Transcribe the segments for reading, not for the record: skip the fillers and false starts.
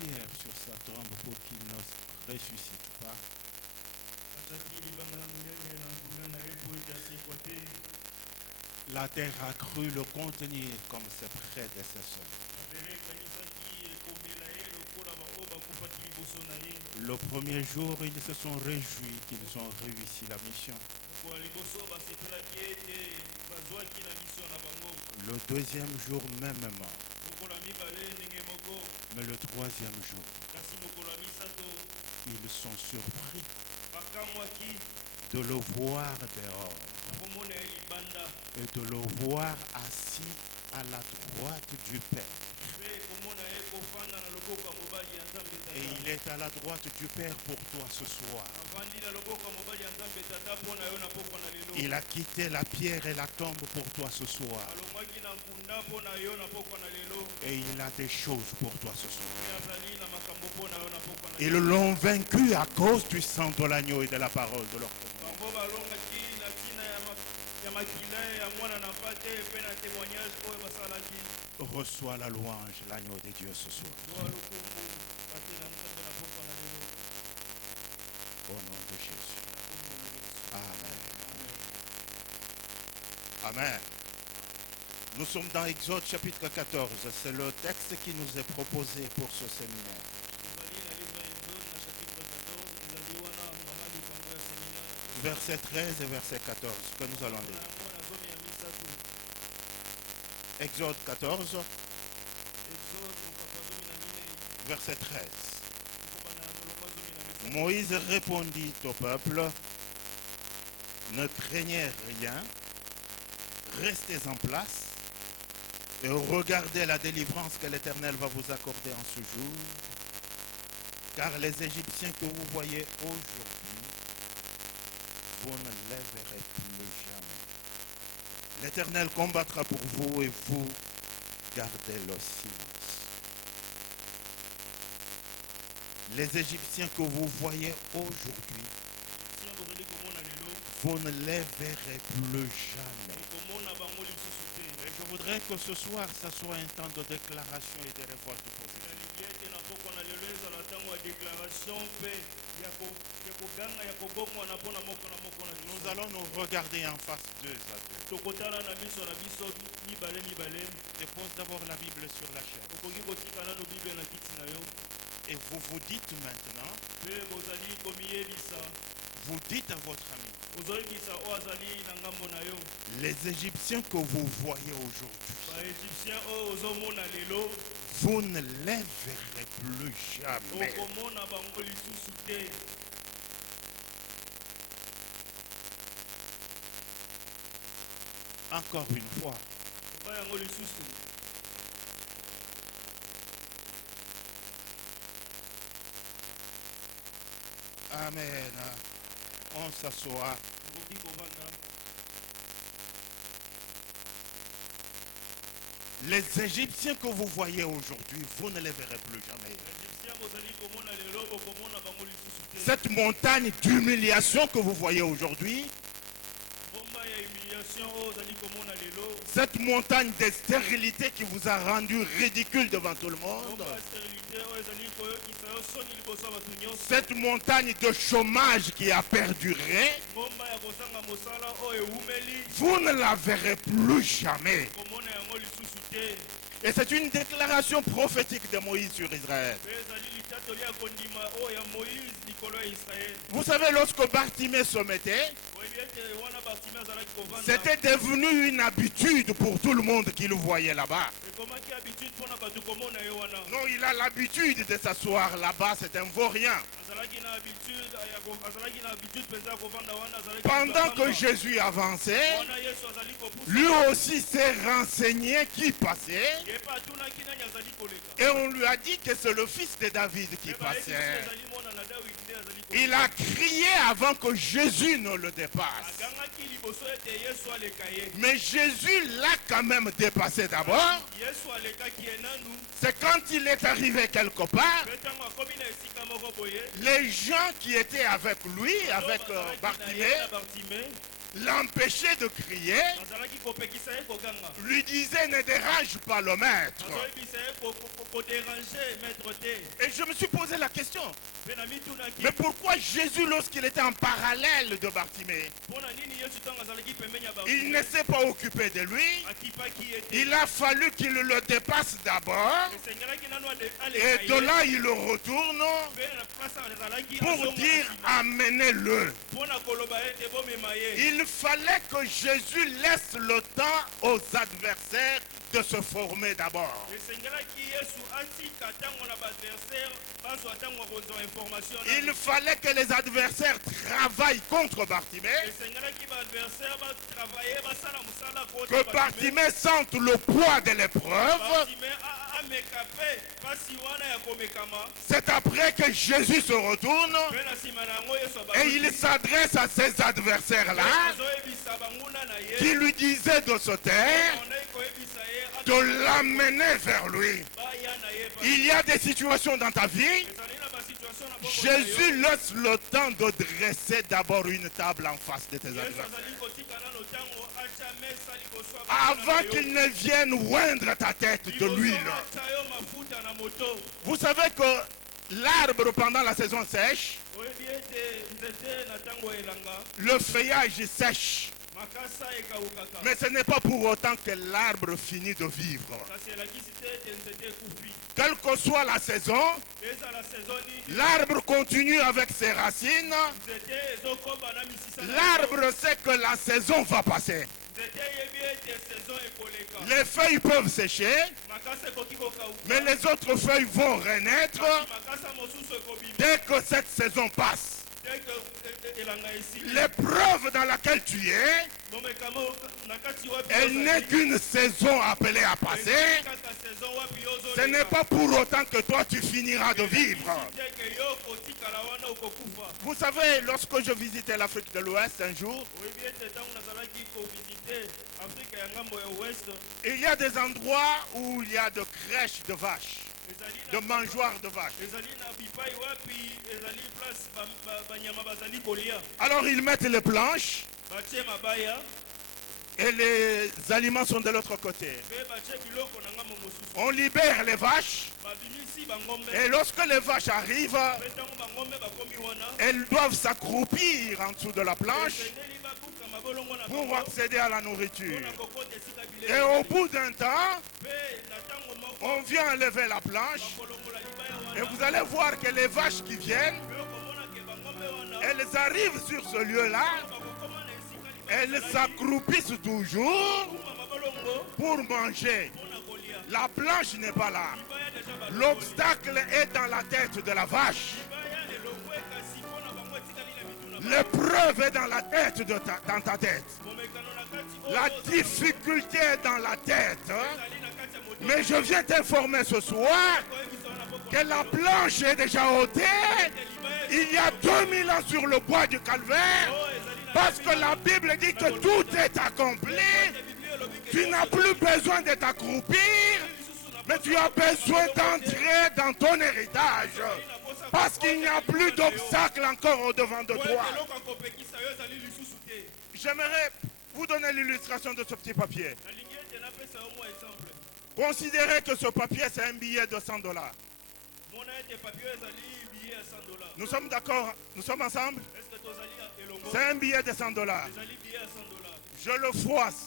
prière sur sa tombe pour qu'il ne ressuscite pas. La terre a cru le contenir comme ses prédécesseurs. Le premier jour, ils se sont réjouis qu'ils ont réussi la mission. Le deuxième jour mêmement. Mais le troisième jour, ils sont surpris de le voir dehors et de le voir assis à la droite du Père. Et il est à la droite du Père pour toi ce soir. Il a quitté la pierre et la tombe pour toi ce soir. Et il a des choses pour toi ce soir. Ils l'ont vaincu à cause du sang de l'agneau et de la parole de leur témoignage. Reçois la louange, l'agneau de Dieu ce soir. Au nom de Jésus. Amen. Amen. Nous sommes dans Exode chapitre 14. C'est le texte qui nous est proposé pour ce séminaire. Verset 13 et verset 14 que nous allons lire. Exode 14, verset 13. Moïse répondit au peuple, ne craignez rien, restez en place et regardez la délivrance que l'Éternel va vous accorder en ce jour, car les Égyptiens que vous voyez aujourd'hui, vous ne les verrez plus jamais. L'Éternel combattra pour vous et vous gardez le silence. Les Égyptiens que vous voyez aujourd'hui, vous ne les verrez plus jamais. Et je voudrais que ce soir, ça soit un temps de déclaration et de révolte positive. Nous allons nous regarder en face d'eux à deux. Dépose d'abord la Bible sur la chaise. Et vous vous dites maintenant, vous dites à votre ami, les Égyptiens que vous voyez aujourd'hui, vous ne les verrez plus jamais. Encore une fois. Amen. On s'assoit. Les Égyptiens que vous voyez aujourd'hui, vous ne les verrez plus jamais. Cette montagne d'humiliation que vous voyez aujourd'hui, cette montagne de stérilité qui vous a rendu ridicule devant tout le monde, cette montagne de chômage qui a perduré, vous ne la verrez plus jamais. Et c'est une déclaration prophétique de Moïse sur Israël. Vous savez, lorsque Bartimée se mettait, c'était devenu une habitude pour tout le monde qui le voyait là-bas. Non, il a l'habitude de s'asseoir là-bas, c'est un vaurien. Pendant que Jésus avançait, lui aussi s'est renseigné qui passait. Et on lui a dit que c'est le fils de David qui passait. Il a crié avant que Jésus ne le dépasse. Mais Jésus l'a quand même dépassé d'abord. C'est quand il est arrivé quelque part, les gens qui étaient avec lui, avec Bartimée, l'empêchait de crier, lui disait ne dérange pas le maître. Et je me suis posé la question, mais pourquoi Jésus, lorsqu'il était en parallèle de Bartimée, il ne s'est pas occupé de lui? Il a fallu qu'il le dépasse d'abord, et de là il le retourne pour dire amenez-le. Il fallait que Jésus laisse le temps aux adversaires de se former d'abord. Il fallait que les adversaires travaillent contre Bartimée, que Bartimée sente le poids de l'épreuve. C'est après que Jésus se retourne et il s'adresse à ces adversaires-là qui lui disaient de se taire, de l'amener vers lui. Il y a des situations dans ta vie, Jésus laisse le temps de dresser d'abord une table en face de tes adversaires. Avant qu'il ne vienne oindre ta tête de l'huile. Vous savez que l'arbre pendant la saison sèche, le feuillage sèche. Mais ce n'est pas pour autant que l'arbre finit de vivre. Quelle que soit la saison, l'arbre continue avec ses racines. L'arbre sait que la saison va passer. Les feuilles peuvent sécher, mais les autres feuilles vont renaître dès que cette saison passe. L'épreuve dans laquelle tu es, elle n'est qu'une saison appelée à passer. Ce n'est pas pour autant que toi tu finiras de vivre. Vous savez, lorsque je visitais l'Afrique de l'Ouest un jour, il y a des endroits où il y a de crèches de vaches, de mangeoires de vaches. Alors ils mettent les planches et les aliments sont de l'autre côté. On libère les vaches et lorsque les vaches arrivent, elles doivent s'accroupir en dessous de la planche pour accéder à la nourriture. Et au bout d'un temps, on vient enlever la planche et vous allez voir que les vaches qui viennent, elles arrivent sur ce lieu-là, elles s'accroupissent toujours pour manger. La planche n'est pas là. L'obstacle est dans la tête de la vache. L'épreuve est dans la tête, dans ta tête. La difficulté est dans la tête. Mais je viens t'informer ce soir que la planche est déjà ôtée. Il y a 2000 ans sur le bois du calvaire. Parce que la Bible dit que tout est accompli. Tu n'as plus besoin de t'accroupir, mais tu as besoin d'entrer dans ton héritage. Parce qu'il n'y a plus d'obstacle encore au-devant de toi. J'aimerais vous donner l'illustration de ce petit papier. Considérez que ce papier, c'est un billet de $100. Nous sommes d'accord? Nous sommes ensemble? C'est un billet de $100. Je le froisse.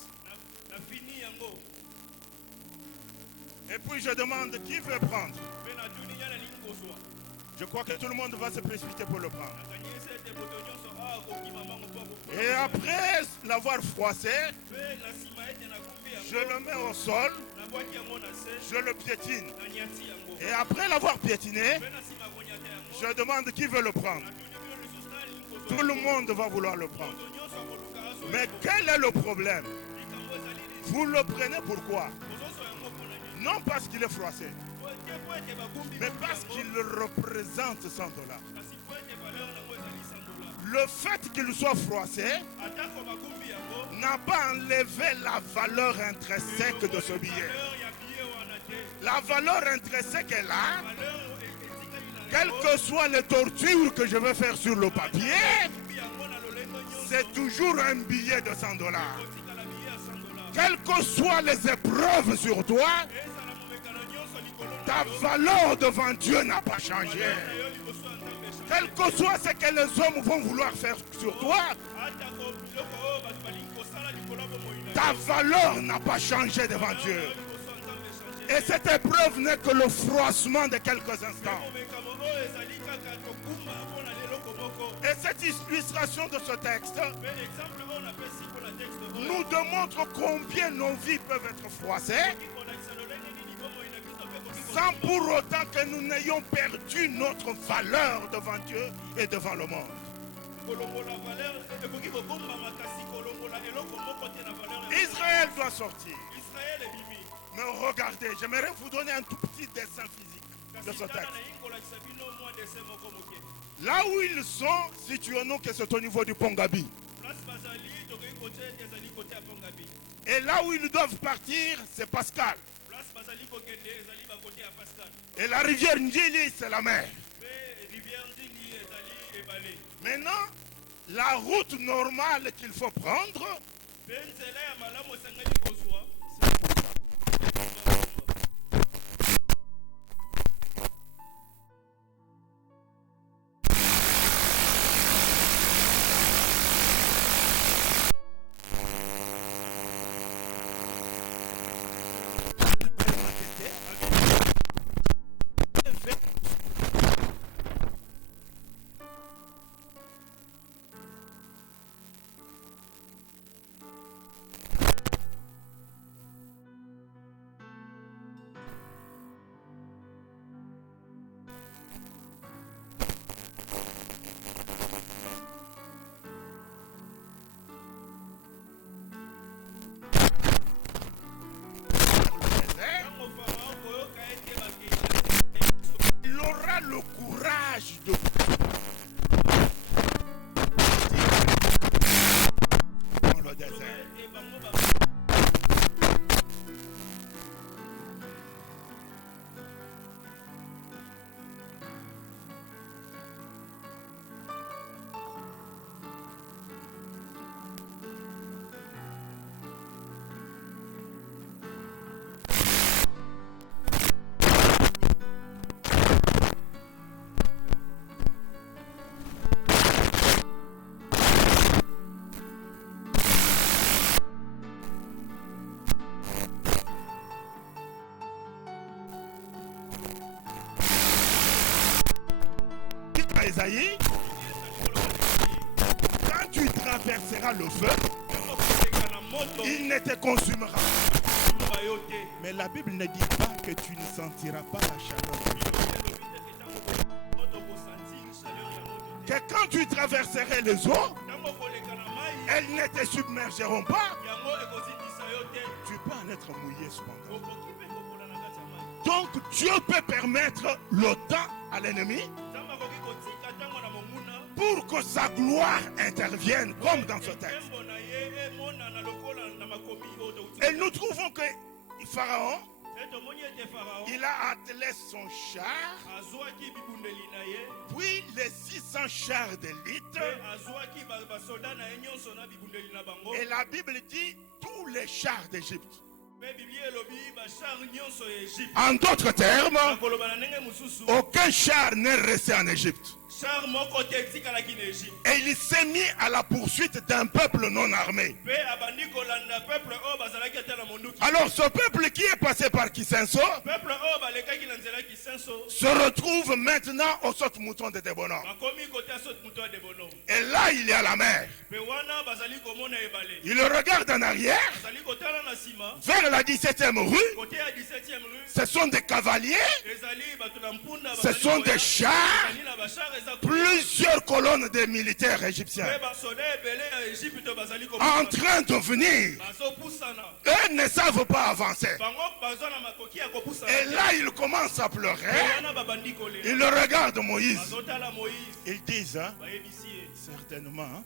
Et puis je demande qui veut prendre. Je crois que tout le monde va se précipiter pour le prendre. Et après l'avoir froissé, je le mets au sol, je le piétine. Et après l'avoir piétiné, je demande qui veut le prendre. Tout le monde va vouloir le prendre. Mais quel est le problème? Vous le prenez pourquoi? Non parce qu'il est froissé, mais parce qu'il représente $100. Le fait qu'il soit froissé n'a pas enlevé la valeur intrinsèque de ce billet. La valeur intrinsèque est là. Quelles que soient les tortures que je vais faire sur le papier, c'est toujours un billet de 100 $. Quelles que soient les épreuves sur toi, ta valeur devant Dieu n'a pas changé. Quel que soit ce que les hommes vont vouloir faire sur toi, ta valeur n'a pas changé devant Dieu. Et cette épreuve n'est que le froissement de quelques instants. Et cette illustration de ce texte nous démontre combien nos vies peuvent être froissées sans pour autant que nous n'ayons perdu notre valeur devant Dieu et devant le monde. Israël doit sortir. Mais regardez, j'aimerais vous donner un tout petit dessin physique de ce texte. Là où ils sont, situons-nous que c'est au niveau du Pont Gabi. Et là où ils doivent partir, c'est Pascal. Et la rivière Ndjili, c'est la mer. Maintenant, la route normale qu'il faut prendre, il aura le courage de dans le désert. Esaïe, quand tu traverseras le feu, il ne te consumera. Mais la Bible ne dit pas que tu ne sentiras pas la chaleur. Que quand tu traverserais les eaux, elles ne te submergeront pas. Tu peux en être mouillé cependant. Donc Dieu peut permettre le temps à l'ennemi pour que sa gloire intervienne, comme dans ce texte. Et nous trouvons que Pharaon, il a attelé son char, puis les 600 chars d'élite. Et la Bible dit tous les chars d'Égypte. En d'autres termes, aucun char n'est resté en Égypte. Et il s'est mis à la poursuite d'un peuple non armé. Alors ce peuple qui est passé par Kisenso se retrouve maintenant au saute-mouton de Debono. Et là il est à la mer. Il regarde en arrière, vers la 17e rue. Ce sont des cavaliers, ce sont des chars, plusieurs colonnes de militaires égyptiens en train de venir. Eux ne savent pas avancer. Et là, ils commencent à pleurer. Ils regardent Moïse. Ils disent, hein, certainement, hein,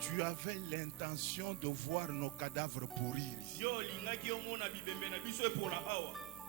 tu avais l'intention de voir nos cadavres pourrir.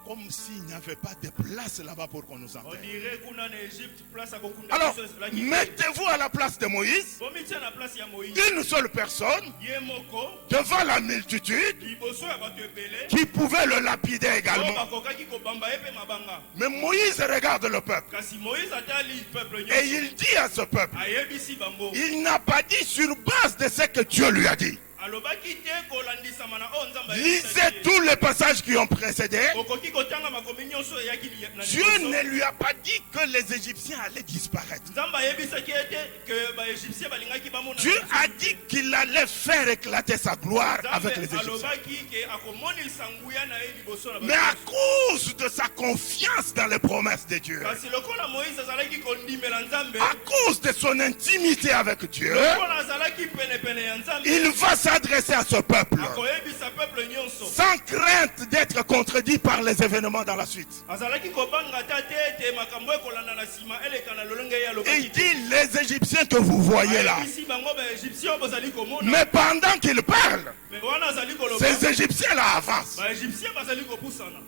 Comme s'il n'y avait pas de place là-bas pour qu'on nous On enterre. dirait qu'on a en Égypte place à Kokunda. Alors, mettez-vous à la place de Moïse, Bomitia na place ya Moïse. une seule personne, Yemoko. devant la multitude, Liboso ya bato ebele. qui pouvait le lapider également. Bakokaki kobamba epe mabanga. Mais Moïse regarde le peuple Kasi Moïse atali peuple et il dit à ce peuple, ayebisi bango. il n'a pas dit sur base de ce que Dieu lui a dit. Alobaki te kolandisa mana o nzamba. Lisez tous les passages qui ont précédé. Okoki kotanga makomi nyonso eyaki na Dieu ne lui a pas dit que les Égyptiens allaient disparaître. Nzamba ayebisaki ete que ba Égyptien balingaki bamona. Dieu a dit qu'il allait faire éclater sa gloire avec les Égyptiens. Alobaki ke akomonisa nguya na ye liboso na. Mais à cause de sa confiance dans les promesses de Dieu, Kasi lokola Moïse azalaki kondimela Nzambe. à cause de son intimité avec Dieu, Lokola azalaki pene ya Nzambe. il va s'adresser à ce peuple Akoyebisa peuple nyonso. sans crainte d'être contredit par les événements dans la suite. Azalaki kobanga ta te ete makambo ekolanda na sima eleka na lolenge ya Et lobaki. il dit, les Égyptiens que vous voyez là, Ayebisi bango ba Égyptien bozali komona. mais pendant qu'il parle, Mais wana azali koloba. ces Égyptiens là avancent. Ba Égyptien bazali kopusana.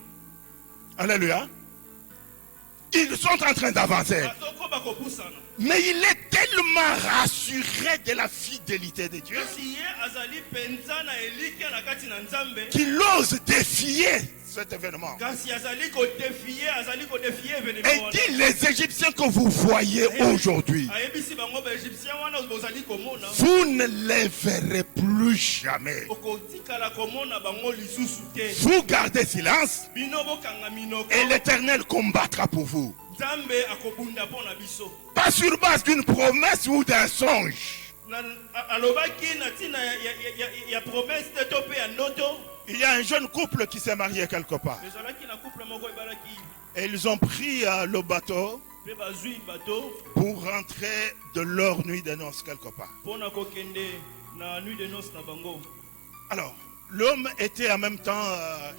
Alléluia. Ils sont en train d'avancer. Batoko bakopusana. Mais il est tellement rassuré de la fidélité de Dieu Kasi ye azali penza na elike na kati na Nzambe. qu'il ose défier cet événement. Kasi azali kodefie Et événement. dit, les Égyptiens que vous voyez aujourd'hui, Ayebisi bango ba Égyptien wana bozali komona. vous ne les verrez plus jamais. Okotikala komona bango lisusu te. Vous gardez silence Bino bokanga minoko. et l'Éternel combattra pour vous. Nzambe akobunda pona biso. Pas sur base d'une promesse ou d'un songe. Alobaki na tina ya promesse te to pe ya ndoto. Il y a un jeune couple qui s'est marié quelque part. Ezalaki na couple moko ebalaki. Et ils ont pris le bateau Pe bazui bato pour rentrer de leur nuit de noces quelque part. pona kokende na nuit de noces na bango. Alors, l'homme était en même temps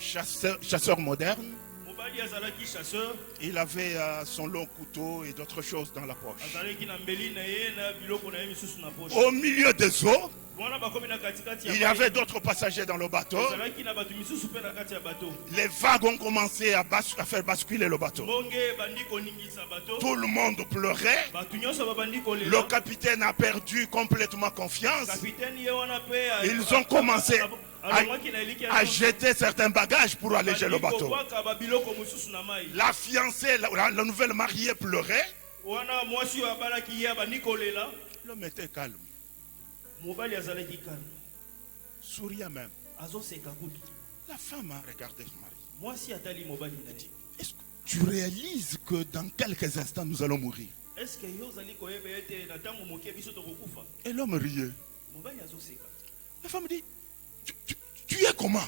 chasseur moderne. Mobali azalaki chasseur. Il avait son long couteau et d'autres choses dans la poche. Azalaki na mbeli na ye na biloko na ye misusu na poche. Au milieu des eaux, Wana bakomi na katikati ya il y avait d'autres passagers dans le bateau. azalaki na bato misusu pe na kati ya bato. Les vagues ont commencé à faire basculer le bateau. Bonge bandi koningisa bato. Tout le monde pleurait. Bato nyonso babandi kolela. Le capitaine a perdu complètement confiance. Kapitaine ye wana pe Ils ont commencé à jeter certains bagages pour alléger le bateau. La fiancée, la nouvelle mariée pleurait. L'homme était calme. Souriant même. La femme a regardé son mari. Est-ce que tu réalises que dans quelques instants nous allons mourir? Et l'homme riait. La femme dit, tu es comment?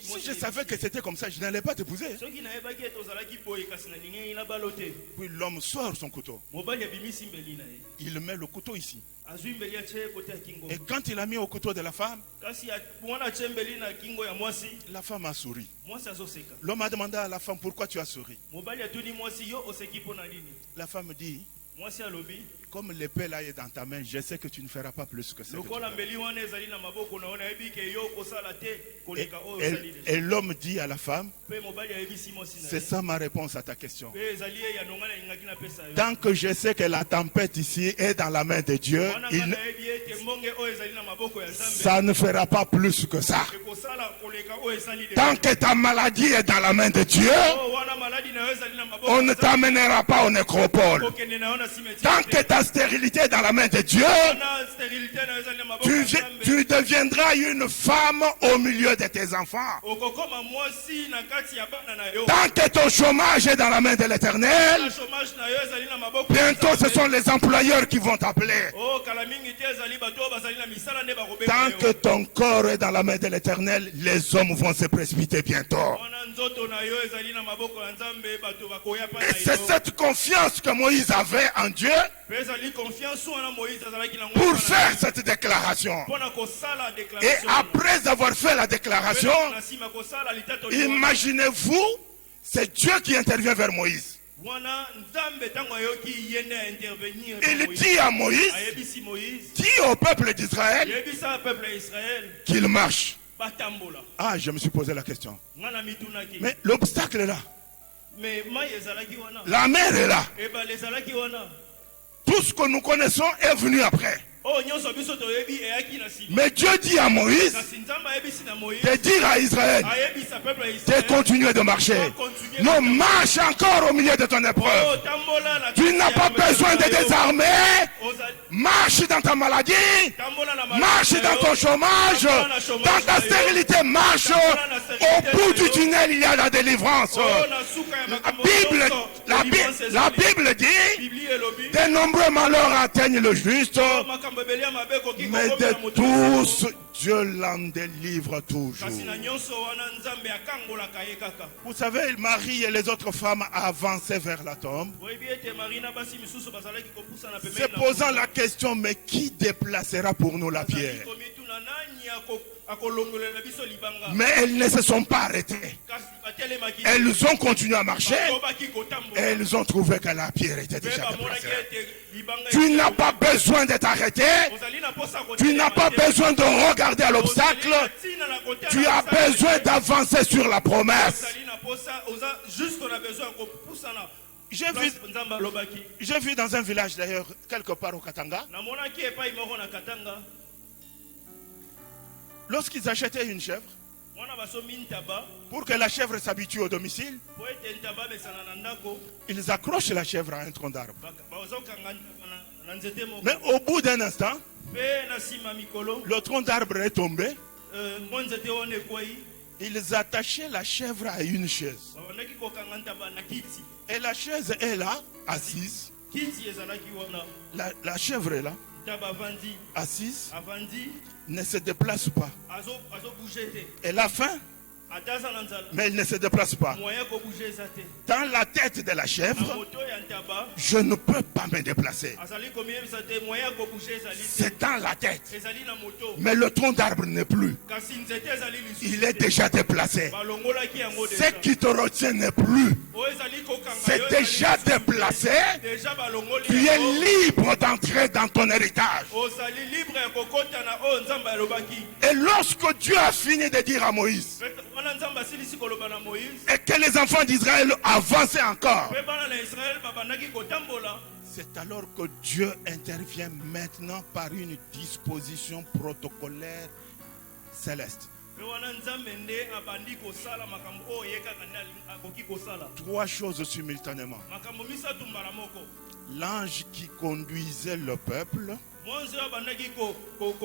Si je savais que c'était comme ça, je n'allais pas t'épouser. Puis l'homme sort son couteau. Il met le couteau ici. Et quand il a mis au couteau de la femme, la femme a souri. L'homme a demandé à la femme, pourquoi tu as souri? La femme dit, comme l'épée là est dans ta main, je sais que tu ne feras pas plus que ça. Et l'homme dit à la femme, c'est ça ma réponse à ta question. Tant que je sais que la tempête ici est dans la main de Dieu, ça ne fera pas plus que ça. Tant que ta maladie est dans la main de Dieu, on ne t'amènera pas au nécropole. Tant que ta stérilité est dans la main de Dieu, tu deviendras une femme au milieu de tes enfants. Tant que ton chômage est dans la main de l'Éternel, bientôt ce sont les employeurs qui vont t'appeler. Tant que ton corps est dans la main de l'Éternel, les hommes vont se précipiter bientôt. Et c'est cette confiance que Moïse avait en Dieu pour faire cette déclaration. Et après avoir fait la déclaration, imaginez-vous, c'est Dieu qui intervient vers Moïse. Il dit à Moïse, dit au peuple d'Israël qu'il marche. batambola. Ah, je me suis posé la question. Ngana mitunaki. Mais l'obstacle est là. Mais mai ezalaki wana. La mer est là. Eba lezalaki wana. Tout ce que nous connaissons est venu après. Oh nyonso biso toyebi eyaki na sima. Mais Dieu dit à Moïse Kasi nzamba yebisi na Moïse. de dire à Israël Ayebisa peuple ya de Israël. continuer de marcher. Non, marche encore au milieu de ton Oh épreuve. tambola na. Tu n'as pas besoin de désarmer. Ozali Marche dans ta maladie. tambola na maladie. Marche dans ton chômage. Dans ta stérilité, marche. Au bout du tunnel, il y a la délivrance. Oh na suka ya makambo. La Bible dit Bibli elobi. de nombreux malheurs atteignent le juste. Makambo ebele ya mabe koki Mais kokomela de moto. tous, Dieu l'en délivre toujours. Kasi na nyonso wana nzambe akangolaka ye kaka. Vous savez, Marie et les autres femmes avançaient vers la tombe, Oyebi ete Marie na basi misusu bazalaki kopusa na se pembeni na posant la question, mais qui déplacera pour nous la pierre? komituna nani akolongolela biso libanga. Mais elles ne se sont pas arrêtées. Kasi batelemaki. Elles ont continué à marcher. Bakobaki kotambola. Elles ont trouvé que la pierre était Mpe déjà bamonaki déplacée. ete libanga Tu n'as pas besoin d'être arrêté. ozali na posa Tu n'as pas besoin de regarder à l'obstacle. Tu as besoin d'avancer sur la promesse. ozali na posa oza juste on a besoin kopusana. J'ai vu dans un village d'ailleurs, quelque part au Katanga, namonaki epai moko na Katanga. lorsqu'ils achetaient une chèvre, Mwana basomi ntaba pour que la chèvre s'habitue au domicile, po ete ntaba besana na ndako ils accrochent la chèvre à un tronc d'arbre. bazokanga na nzete moko. Mais au bout d'un instant, Pe na sima mikolo le tronc d'arbre est tombé. mo nzete wana ekwei Ils attachaient la chèvre à une chaise. babandaki kokanga ntaba na kiti. Et la chaise est là, assise. Kiti ezalaki wana La chèvre est là, ntaba avandi assise, avandi ne se déplace pas. azobouge te Elle a faim, ata aza na nzala mais elle ne se déplace pas. moyen kobouge eza te. Dans la tête de la Na chèvre, moto ya ntaba je ne peux pas me déplacer. azali komiyebisa te moyen kobouge ezali te. C'est dans la tête. Ezali na moto Mais le tronc d'arbre n'est plus. kasi nzete ezali Il lisusu est te. déjà déplacé. balongolaki yango Ce deja. qui te retient n'est plus. oyo ezali kokanga C'est yo ezali déjà lisusu te. déplacé. Deja balongoli Tu es yango. libre d'entrer dans ton héritage. ozali libre ya kokota na oyo nzambe alobaki. Et lorsque Dieu a fini de dire à Moïse, wana nzambe asilisi koloba na Moïse et que les enfants d'Israël avançaient encore, mpe bana na Israel babandaki kotambola. c'est alors que Dieu intervient maintenant par une disposition protocolaire céleste. mpe wana nzambe nde abandi kosala makambo oyo ye kaka nde akoki kosala. Trois choses simultanément. makambo misatu mbala moko. L'ange qui conduisait le peuple mwanzi oyo abandaki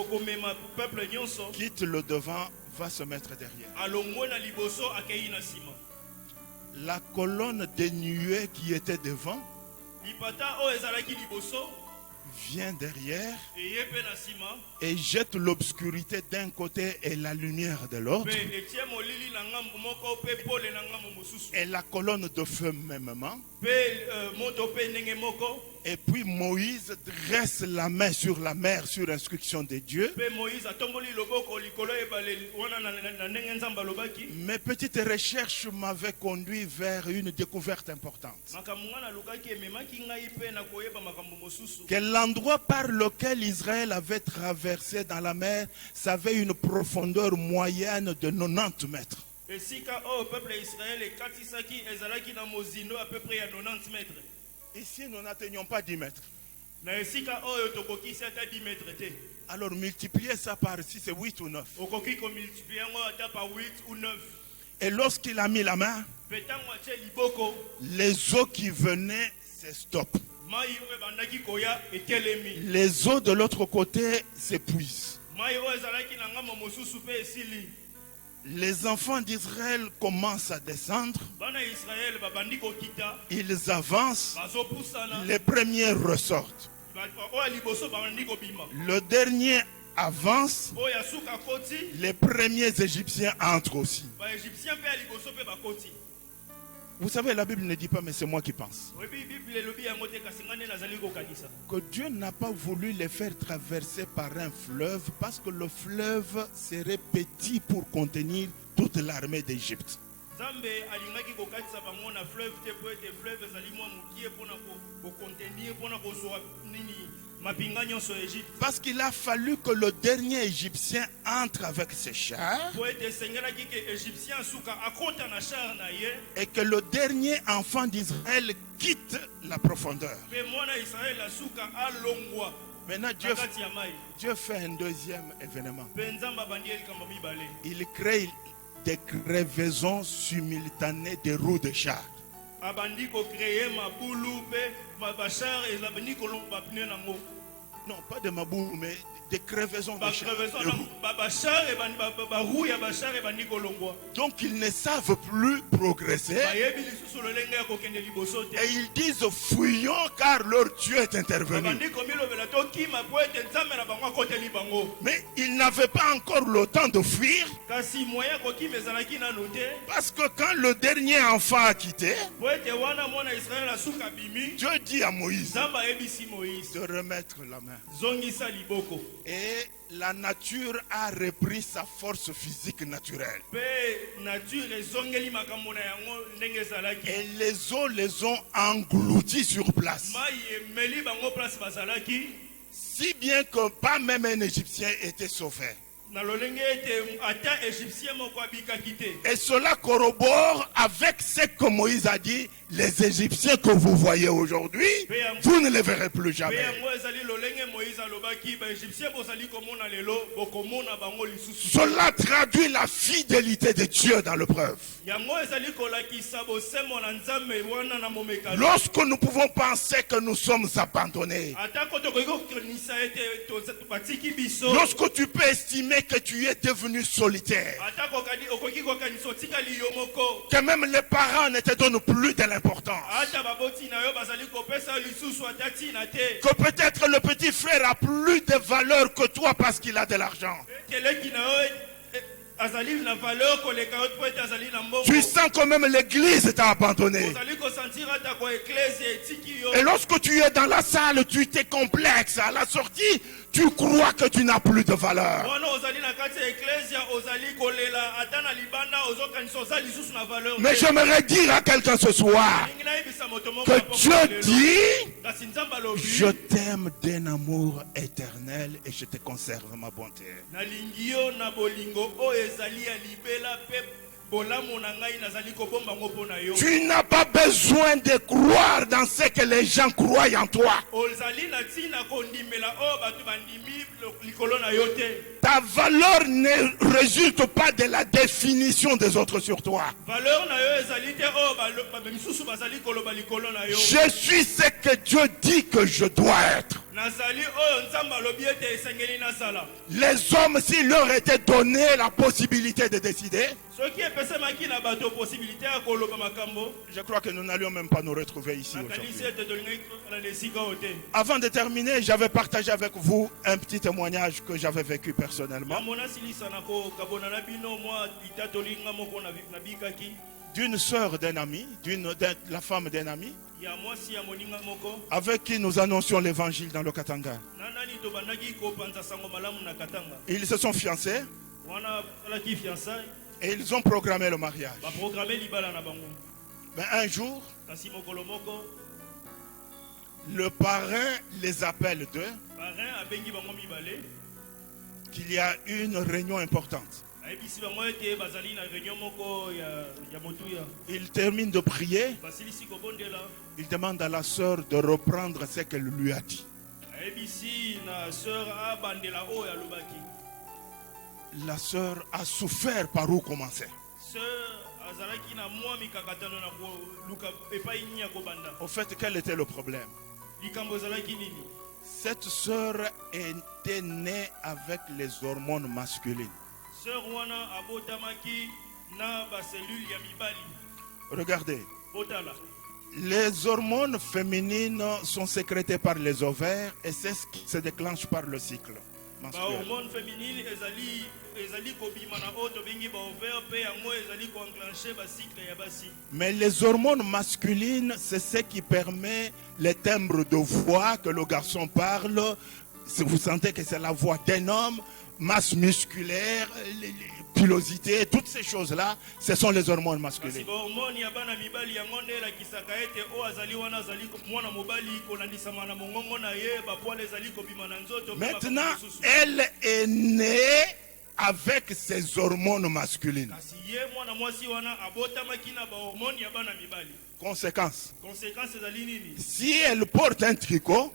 komema peuple nyonso quitte le devant, va se mettre derrière. alongwe na liboso akei na nsima. La colonne des nuées qui était devant lipata oyo ezalaki liboso vient derrière eye mpe na nsima et jette l'obscurité d'un côté et la lumière de l'autre. mpe etie molili na ngambu moko mpe pole na ngambu mosusu Et la colonne de feu mêmement. mpe moto mpe ndenge moko. Et puis Moïse dresse la main sur la mer sur instruction de Dieu. mpe Moïse atomboli loboko likolo ebale wana na ndenge nzambe alobaki. Mes petites recherches m'avaient conduit vers une découverte importante. makambo nga nalukaki ememaki ngai mpe na koyeba makambo mosusu. Que l'endroit par lequel Israël avait traversé dans la mer, ça avait une profondeur moyenne de 90 mètres. esika oyo peuple ya Israel ekatisaki ezalaki na mozindo à peu près ya 90 mètres. Ici, nous n'atteignons pas 10 mètres. na esika oyo tokokisi ata 10 mètres te. Alors multipliez ça par 6, c'est 8 ou 9. okoki komultiplie yango ata par 8 ou 9. Et lorsqu'il a mis la main, mpe ntango atie liboko les eaux qui venaient, c'est stop. mai oyo ebandaki koya etelemi. Les eaux de l'autre côté s'épuisent. mai oyo ezalaki na ngambo mosusu mpe esili. Les enfants d'Israël commencent à descendre. bana ya Israel babandi kokita Ils avancent. bazopusana. Les premiers ressortent. oyo ya liboso babandi kobima. Le dernier avance. oyo ya suka koti Les premiers Égyptiens entrent aussi. baegyptien mpe ya liboso mpe bakoti. Vous savez, la Bible ne dit pas, mais c'est moi qui pense, oyebi bible elobi yango te kasi ngai nde nazali kokanisa. que Dieu n'a pas voulu les faire traverser par un fleuve parce que le fleuve serait petit pour contenir toute l'armée d'Égypte. nzambe alingaki kokatisa bango na fleuve te po ete fleuve ezali mwa mokie mpona kocontenir mpona kozwa nini mapinga nyonso ya Égypte. Parce qu'il a fallu que le dernier Égyptien entre avec ses chars Po ete esengelaki ke Égyptien suka akota na char na ye, et que le dernier enfant d'Israël quitte la profondeur. pe mwana Israël asuka alongwa Maintenant, na kati ya mai. Dieu fait un deuxième événement. Pe Nzambe abandi likambo mibale. Il crée des crevaisons simultanées des roues de char. Abandi ko créer mabulu pe bachar ezabandi kolomba pneu nango. Non, pas de mabou, mais des crevaisons de char. Donc ils ne savent plus progresser. Et ils disent fuyons car leur Dieu est intervenu. Mais ils n'avaient pas encore le temps de fuir. Parce que quand le dernier enfant a quitté, Dieu dit à Moïse de remettre la main. Et la nature a repris sa force physique naturelle. Et les eaux les ont engloutis sur place. Si bien que pas même un Égyptien était sauvé. Et cela corrobore avec ce que Moïse a dit. Les Égyptiens que vous voyez aujourd'hui, vous ne les verrez plus jamais. Cela traduit la fidélité de Dieu dans l'épreuve. Lorsque nous pouvons penser que nous sommes abandonnés, lorsque tu peux estimer que tu es devenu solitaire, que même les parents ne te donnent plus de l'importance, que peut-être le petit frère a plus de valeur que toi parce qu'il a de l'argent. Tu sens quand même l'église t'a abandonné. Et lorsque tu es dans la salle, tu t'es complexe. À la sortie, tu crois que tu n'as plus de valeur. Mais j'aimerais dire à quelqu'un ce soir que Dieu dit: je t'aime d'un amour éternel et je te conserve ma bonté. Tu n'as pas besoin de croire dans ce que les gens croient en toi. Ta valeur ne résulte pas de la définition des autres sur toi. Je suis ce que Dieu dit que je dois être. Les hommes, s'il leur était donné la possibilité de décider, je crois que nous n'allions même pas nous retrouver ici aujourd'hui. Avant de terminer, j'avais partagé avec vous un petit témoignage que j'avais vécu personnellement d'une sœur d'un ami, la femme d'un ami, avec qui nous annoncions l'évangile dans le Katanga. Ils se sont fiancés et ils ont programmé le mariage. Mais un jour, le parrain les appelle d'eux qu'il y a une réunion importante. Il termine de prier. Il demande à la sœur de reprendre ce qu'elle lui a dit. La sœur a souffert par où commencer. Au fait, quel était le problème? Cette sœur était née avec les hormones masculines. Regardez. Les hormones féminines sont sécrétées par les ovaires et c'est ce qui se déclenche par le cycle menstruel. Mais les hormones masculines, c'est ce qui permet les timbres de voix que le garçon parle. Vous sentez que c'est la voix d'un homme, masse musculaire, pilosité, toutes ces choses-là, ce sont les hormones masculines. Maintenant, elle est née avec ses hormones masculines. Conséquence. Si elle porte un tricot,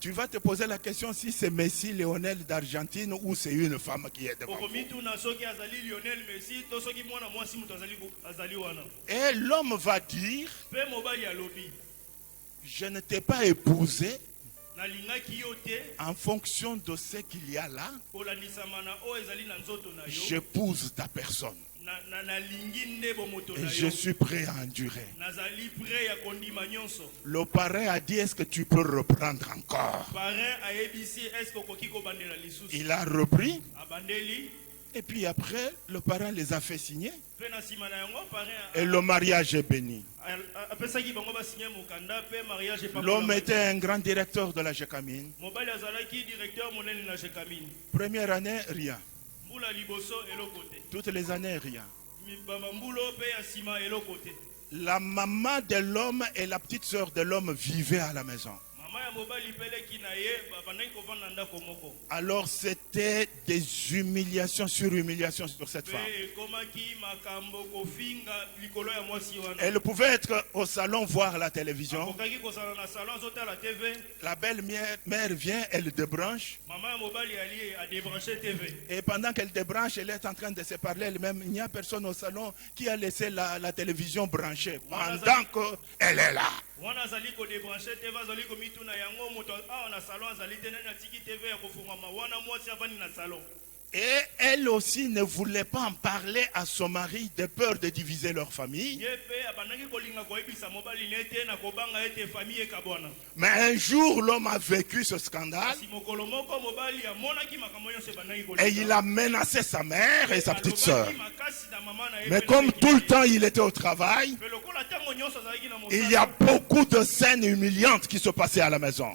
tu vas te poser la question si c'est Messi Lionel d'Argentine ou c'est une femme qui est devant. Et l'homme va dire, je ne t'ai pas épousé en fonction de ce qu'il y a là. J'épouse ta personne. Et je suis prêt à endurer. Le parrain a dit, est-ce que tu peux reprendre encore? Il a repris. Et puis après, le parrain les a fait signer. Et le mariage est béni. L'homme était un grand directeur de la Gécamine. Première année, rien. Toutes les années, rien. La maman de l'homme et la petite sœur de l'homme vivaient à la maison. Alors c'était des humiliations sur humiliations sur cette femme. Elle pouvait être au salon voir la télévision. La belle-mère vient, elle débranche. Et pendant qu'elle débranche, elle est en train de se parler elle-même. Il n'y a personne au salon qui a laissé la télévision branchée pendant qu'elle est là. Et elle aussi ne voulait pas en parler à son mari de peur de diviser leur famille. Mais un jour, l'homme a vécu ce scandale et il a menacé sa mère et sa petite sœur. Mais comme tout le temps il était au travail, il y a beaucoup de scènes humiliantes qui se passaient à la maison.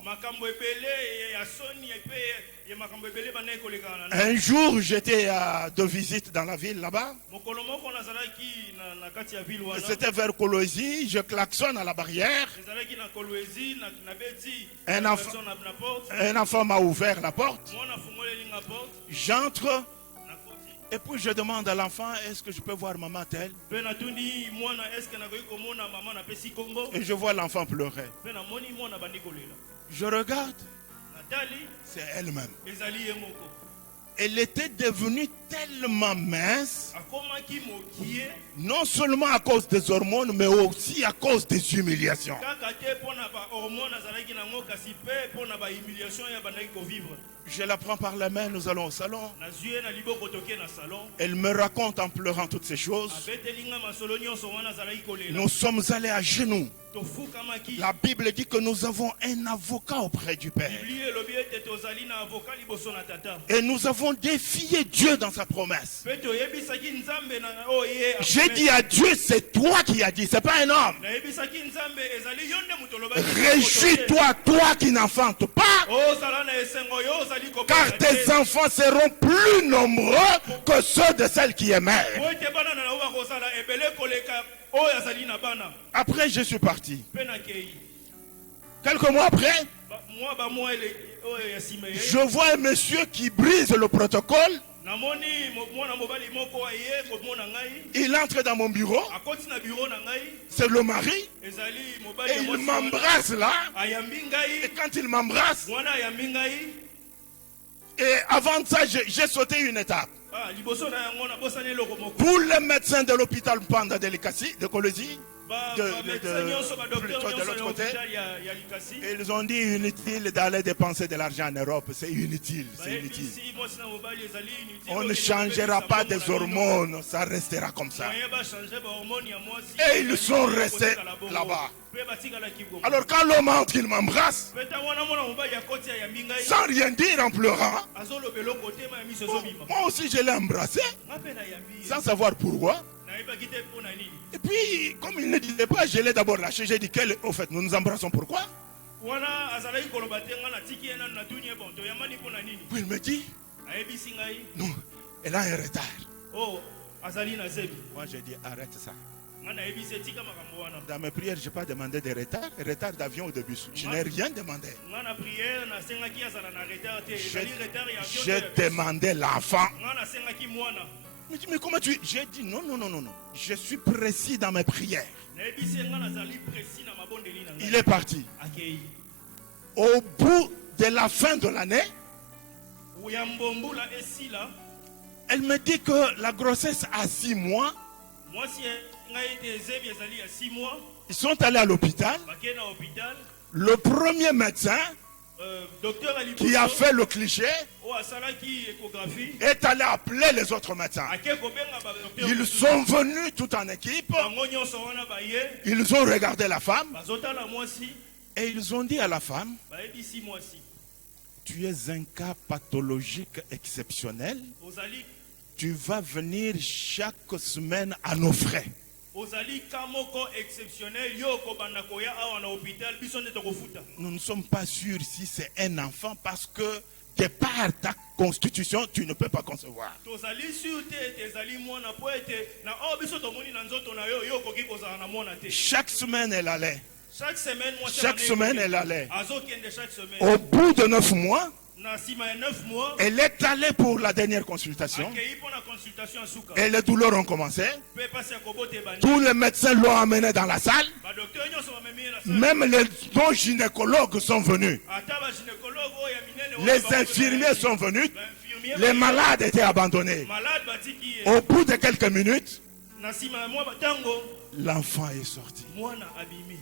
Un jour, j'étais de visite dans la ville là-bas. C'était vers Kolwezi. Je klaxonne à la barrière. Un enfant m'a ouvert la porte. J'entre. Et puis je demande à l'enfant, est-ce que je peux voir maman telle? Et je vois l'enfant pleurer. Je regarde. C'est elle-même. Elle était devenue tellement mince, non seulement à cause des hormones, mais aussi à cause des humiliations. Je la prends par la main, nous allons au salon. Elle me raconte en pleurant toutes ces choses. Nous sommes allés à genoux. La Bible dit que nous avons un avocat auprès du Père. Et nous avons défié Dieu dans sa promesse. J'ai dit à Dieu, c'est toi qui as dit, c'est pas un homme. Réjouis-toi, toi qui n'enfantes pas, car tes enfants seront plus nombreux que ceux de celle qui est mère. Après, je suis parti. Quelques mois après, je vois un monsieur qui brise le protocole. Il entre dans mon bureau. C'est le mari. Et il m'embrasse là. Et quand il m'embrasse, et avant ça, j'ai sauté une étape. Pour les médecins de l'hôpital Panda de Kolwezi, de l'autre côté, ils ont dit inutile d'aller dépenser de l'argent en Europe. C'est inutile, c'est inutile. On ne changera pas des hormones, ça restera comme ça. Et ils sont restés là-bas. Alors quand l'homme entre, il m'embrasse, sans rien dire en pleurant. Moi aussi je l'ai embrassé, sans savoir pourquoi. Et puis, comme il ne disait pas, je l'ai d'abord lâché. J'ai dit, au fait, nous nous embrassons pourquoi? Puis il me dit, non, Elle a un retard. Oh, azali na zebi. Moi, j'ai dit, arrête ça. Ngana ebise tika makambo wana. Dans mes prières, je n'ai pas demandé de retard d'avion ou de bus. Je n'ai rien demandé. Ngana prière na sengaki azala na retard te. Ezali retard ya avion. J'ai demandé l'enfant. Ngana sengaki mwana. Mais comment tu... J'ai dit non. Je suis précis dans mes prières. Na ebise ngana azali précis na mabondeli na. Il est parti. Akei. Au bout de la fin de l'année, Uyambombu la esila. elle me dit que la grossesse a 6 mois. Moi si ngai te zebi ezali ya 6 mois. Ils sont allés à l'hôpital. Bakena na hôpital. Le premier médecin Docteur Ali qui a fait le cliché o asalaki échographie. est allé appeler les autres médecins. Akeko benga ba docteur. Ils sont venus tout en équipe. Bango nyonso wana baye. Ils ont regardé la femme Bazotala mwasi. et ils ont dit à la femme, Baebisi mwasi. tu es un cas pathologique exceptionnel. Ozali Tu vas venir chaque semaine à nos frais. Ozali kamoko exceptionnel yo ko banda koya awa na hôpital biso nde tokofuta. Nous ne sommes pas sûrs si c'est un enfant parce que de par ta constitution, tu ne peux pas concevoir. Tozali sur te ezali mwana po ete na o biso tomoni na nzoto na yo yo koki kozala na mwana te. Chaque semaine, elle allait. Chaque semaine moi Chaque semaine, elle allait. Azokende chaque semaine. Au bout de 9 mois, Na sima ya 9 mois. elle est allée pour la dernière consultation. Akei pour la consultation suka. Et les douleurs ont commencé. Pe pasi ya kobote bani. Tous les médecins l'ont amené dans la salle. Ba docteur nyonso ba memi na salle. Même les bons gynécologues sont venus. Ata ba gynécologue o ya minene. Les infirmiers sont venus. Les malades étaient abandonnés. Malade batiki. Au bout de quelques minutes, Na sima ya mwa batango. l'enfant est sorti. Mwana abimi.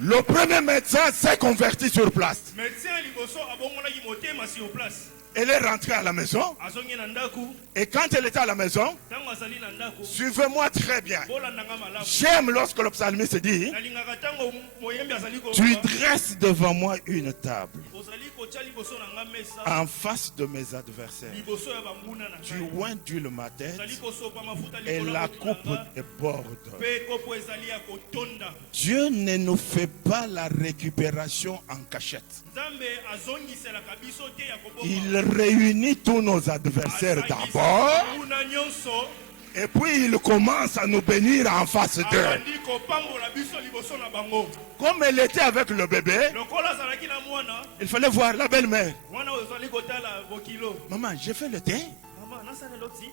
Le premier médecin s'est converti sur place. Médecin liboso abongona ki motema sur place. Elle est rentrée à la maison. Azongi na ndaku. Et quand elle était à la maison, Tango azali na ndaku. suivez-moi très bien. Bolandanga malamu. J'aime lorsque le psalmiste dit, Nalingaka tango moyembi azali ko. tu dresses devant moi une table Ozali kotia liboso na nga mesa. en face de mes adversaires. Liboso ya banguna na Tu ngai. oindules ma tête Ozali kosopa mafuta et likolo la ya coupe motanga. déborde. Pe kopo ezali ya kotonda. Dieu ne nous fait pas la récupération en cachette. Nzambe azongiselaka biso te ya koboma. Il réunit tous nos adversaires d'abord Kuna nyonso. et puis il commence à nous bénir en face d'eux. Abandi kopambola biso liboso na bango. Comme elle était avec le bébé, Lokola azalaki na mwana. il fallait voir la belle-mère. Mwana ozali kotala bokilo. Maman, j'ai fait le thé. Mama nasala loti.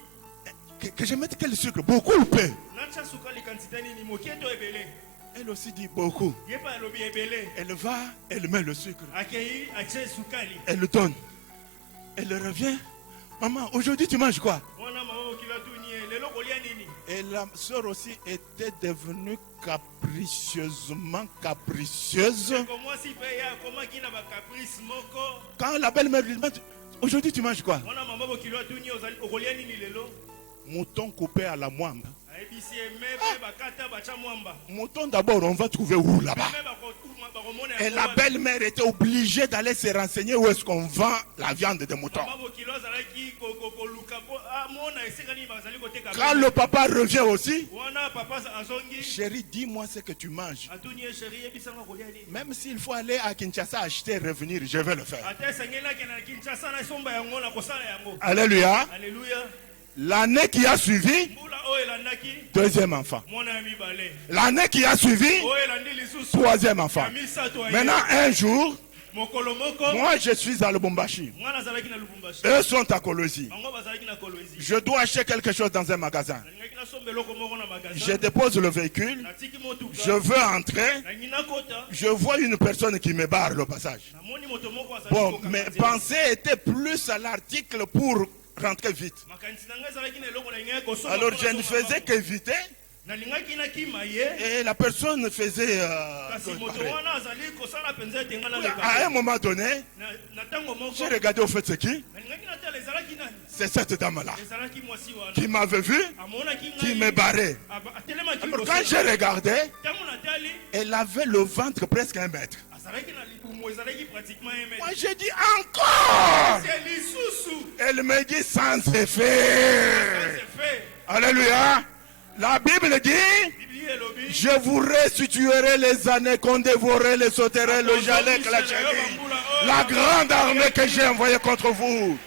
Que je mette quel sucre? Beaucoup ou peu? Nacha sukali quantité nini mokie to ebele. Elle aussi dit beaucoup. Yepa alobi ebele. Elle va, elle met le sucre. Akei ache sukali. Elle le donne. Elle revient. Maman, aujourd'hui tu manges quoi? Mwana mama bokilo tunie lelo kolia nini? Et la soeur aussi était devenue capricieusement capricieuse. Comment si pe ya koma kina ba caprice moko. Quand la belle-mère lui demande, aujourd'hui tu manges quoi? Mwana mama bokilo tunie ozali kolia nini lelo? Mouton coupé à la moimbe. Aibisi mebe bakata bacha mwamba. Mouton d'abord, on va trouver où là-bas? Mebe bakotuma bakomona. Et la belle-mère était obligée d'aller se renseigner où est-ce qu'on vend la viande de mouton. Mama bokilo azalaki kokoluka po amona esika nini bazali koteka. Quand le papa revient aussi, Wana papa azongi. chérie, dis-moi ce que tu manges. Atuni chérie ebisanga kolia nini? Même s'il faut aller à Kinshasa acheter, revenir, je vais le faire. Ata esengelaki na Kinshasa na somba yango na kosala yango. Alléluia. Alléluia. L'année qui a suivi, Mbula o elandaki deuxième enfant. mwana ya mibale. L'année qui a suivi, O elandi lisusu. troisième enfant. Ya misato ya ye. Maintenant, un jour, Mokolo moko. moi je suis à Lubumbashi. Mwana azalaki na Lubumbashi. Eux sont à Kolosi. Bango bazalaki na Kolwezi. Je dois acheter quelque chose dans un magasin. Nalingaki nasomba eloko moko na magasin. Je dépose le véhicule. Natiki motuka. Je veux entrer. Nangi nakota. Je vois une personne qui me barre le passage. Namoni moto moko azali Bon, kokanga mes nzela. pensées étaient plus à l'article pour rentrer vite. Makanisi na ngai ezalaki na eloko na ngai kosomba. Alors mpona je ne kosomba faisais bango. qu'éviter Nalingaki nakima ye. et la personne faisait... Kasi moto wana azali kosala penza ete nga à un naleka. moment donné, Na ntango moko. j'ai regardé au fait ce qui, Nalingaki natala ezalaki nani? c'est cette dame-là Ezalaki mwasi wana. qui m'avait vu, Amonaki qui ngai. me barrait. Atelemaki Alors liboso quand na j'ai ngai. regardé, Ntango natali. elle avait le ventre presque 1 mètre. Azalaki na libumu ezalaki pratiquement un mètre. Moi j'ai dit encore. C'est lisusu. Elle me dit sans Ça, effet. c'est fait. Alléluia. La Bible dit, Bibi elobi. je vous restituerai les années qu'on dévorait les sauterelles, le jalek, la chérie. La grande armée que j'ai envoyée contre vous.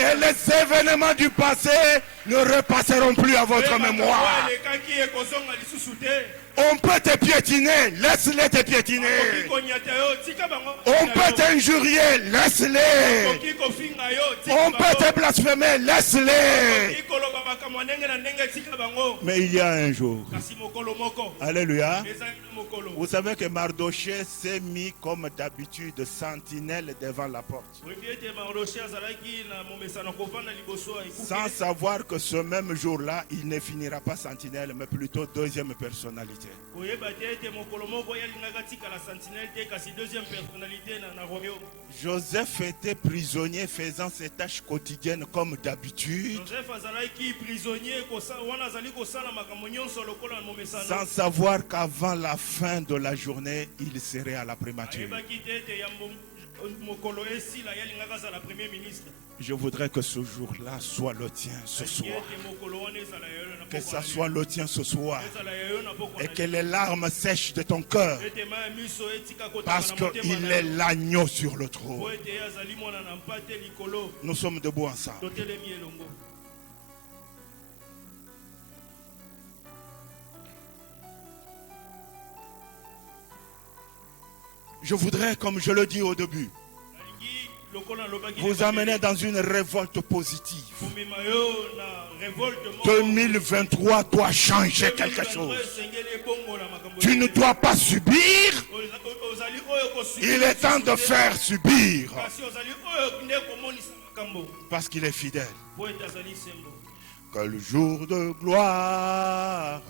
Et les événements du passé ne repasseront plus à votre mémoire. On peut te piétiner, laisse-les te piétiner. On peut t'injurier, laisse-les. On peut te blasphémer, laisse-les. Mais il y a un jour, alléluia, vous savez que Mardochée s'est mis comme d'habitude sentinelle devant la porte, sans savoir que ce même jour-là, il ne finira pas sentinelle, mais plutôt deuxième personnalité. Joseph était prisonnier faisant ses tâches quotidiennes comme d'habitude, sans savoir qu'avant la fin de la journée, il serait à la primature. Je voudrais que ce jour-là soit le tien ce soir. Que ça soit le tien ce soir. Et que les larmes sèchent de ton cœur. Parce qu'il est l'agneau sur le trône. Nous sommes debout ensemble. Je voudrais, comme je le dis au début, vous amener dans une révolte positive. 2023 doit changer quelque chose. Tu ne dois pas subir. Il est temps de faire subir. Parce qu'il est fidèle. Quel jour de gloire,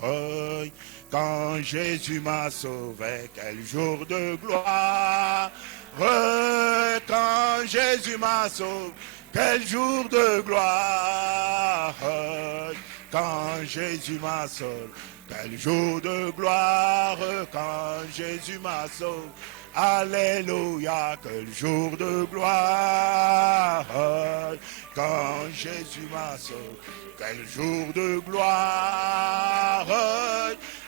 quand Jésus m'a sauvé. Quel jour de gloire, quand Jésus m'a sauvé. Quel jour de gloire, quand Jésus m'a sauvé. Quel jour de gloire, quand Jésus m'a sauvé. Alléluia, quel jour de gloire, quand Jésus m'a sauvé. Quel jour de gloire,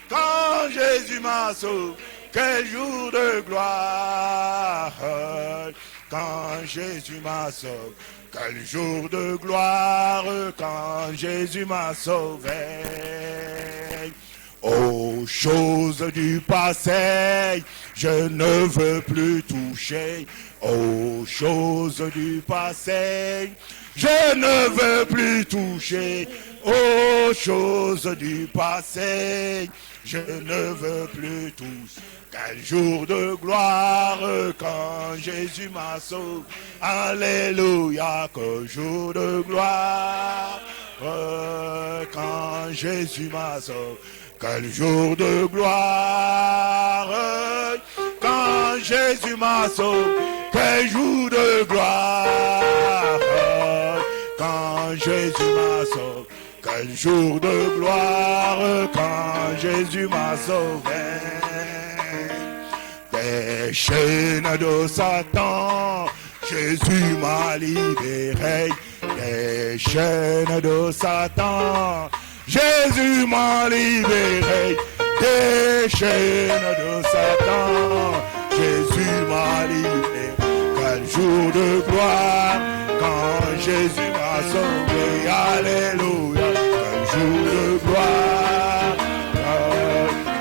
quand Jésus m'a sauvé. Quel jour de gloire, quand Jésus m'a sauvé. Quel jour de gloire, quand Jésus m'a sauvé. Aux choses du passé, je ne veux plus toucher. Aux choses du passé, je ne veux plus toucher. Aux choses du passé, je ne veux plus toucher. Quel jour de gloire quand Jésus m'a sauvé. Alléluia, quel jour de gloire quand Jésus m'a sauvé. Quel jour de gloire quand Jésus m'a sauvé. Quel jour de gloire quand Jésus m'a sauvé. Quel jour de gloire quand Jésus m'a sauvé. Des chaînes de Satan, Jésus m'a libéré. Des chaînes de Satan, Jésus m'a libéré. Des chaînes de Satan, Jésus m'a libéré. Quel jour de gloire quand Jésus m'a sauvé. Alléluia, quel jour de gloire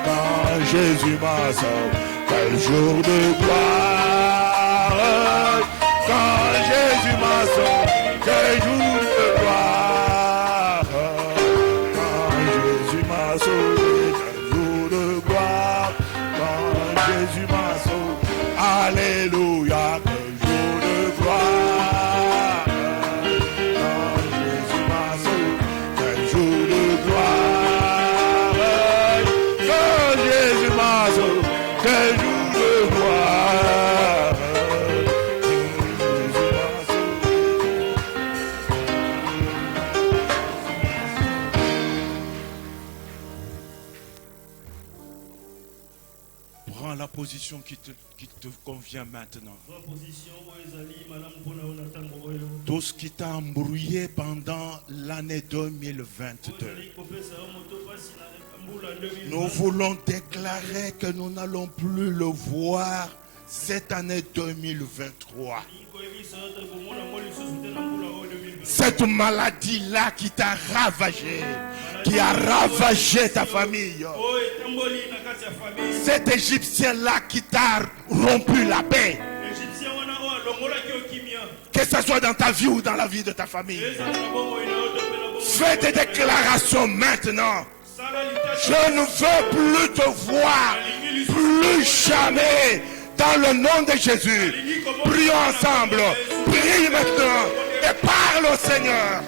quand Jésus m'a sauvé. Quel jour de gloire quand Jésus m'a sauvé. Quel jour de gloire quand Jésus m'a sauvé. Quel jour de gloire quand Jésus m'a sauvé. Alléluia, quel jour de gloire quand Jésus m'a sauvé. Quel jour de gloire quand Jésus m'a sauvé. Quel jour de gloire, Jésus m'a sauvé. Prends la position qui te convient maintenant. Tout ce qui t'a embrouillé pendant l'année 2022. Nous voulons déclarer que nous n'allons plus le voir cette année 2023. Cette maladie-là qui t'a ravagé, qui a ravagé ta famille. Cet Égyptien-là qui t'a rompu la paix. Que ce soit dans ta vie ou dans la vie de ta famille. Fais des déclarations maintenant. Je ne veux plus te voir, plus jamais, dans le nom de Jésus. Prions ensemble. Prie maintenant et parle au Seigneur.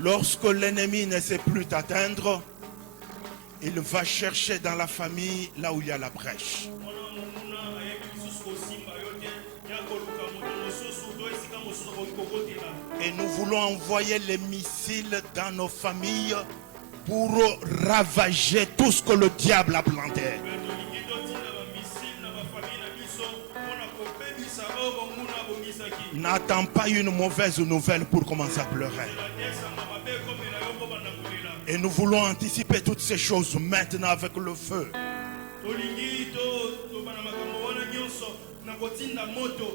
Lorsque l'ennemi ne sait plus t'atteindre, il va chercher dans la famille là où il y a la brèche. Et nous voulons envoyer les missiles dans nos familles pour ravager tout ce que le diable a planté. N'attends pas une mauvaise nouvelle pour commencer à pleurer. Et nous voulons anticiper toutes ces choses maintenant avec le feu.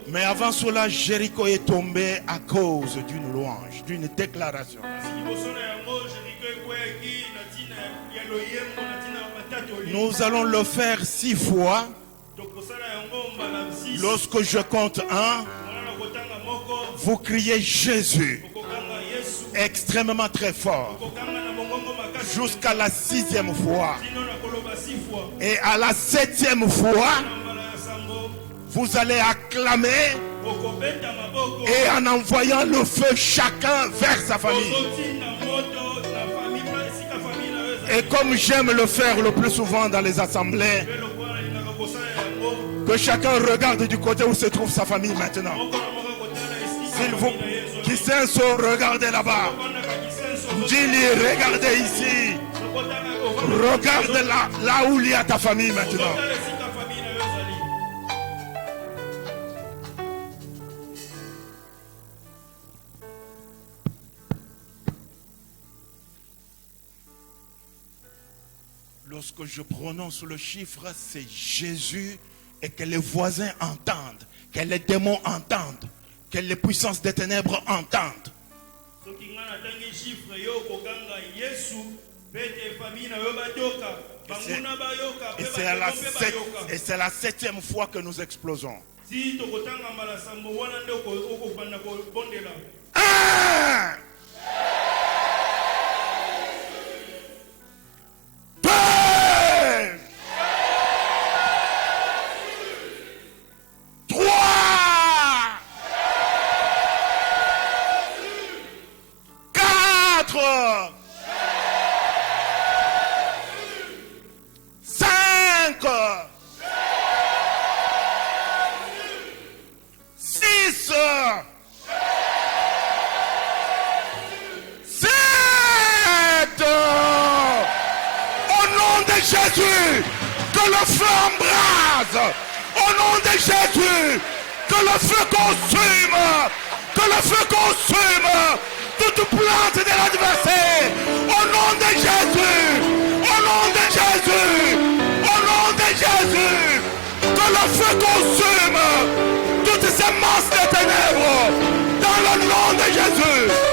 Mais avant cela, Jéricho est tombé à cause d'une louange, d'une déclaration. Nous allons le faire 6 fois. Lorsque je compte 1, vous criez Jésus extrêmement très fort jusqu'à la 6e fois. Et à la 7e fois, vous allez acclamer et en envoyant le feu chacun vers sa famille. Et comme j'aime le faire le plus souvent dans les assemblées, que chacun regarde du côté où se trouve sa famille maintenant. S'il vous plaît, qui s'inso, regardez là-bas. Dis-lui, regardez ici. Regarde là où il y a ta famille maintenant. Lorsque je prononce le chiffre, c'est Jésus, et que les voisins entendent, que les démons entendent, que les puissances des ténèbres entendent. Et c'est la 7e fois que nous explosons. 1, 2, 3, 4, 5, 6, 7. Au nom de Jésus, que le feu embrase. Au nom de Jésus, que le feu consume. Que le feu consume toute plante de l'adversaire. Au nom de Jésus. Au nom de Jésus. Au nom de consume toutes ces masses de ténèbres dans le nom de Jésus.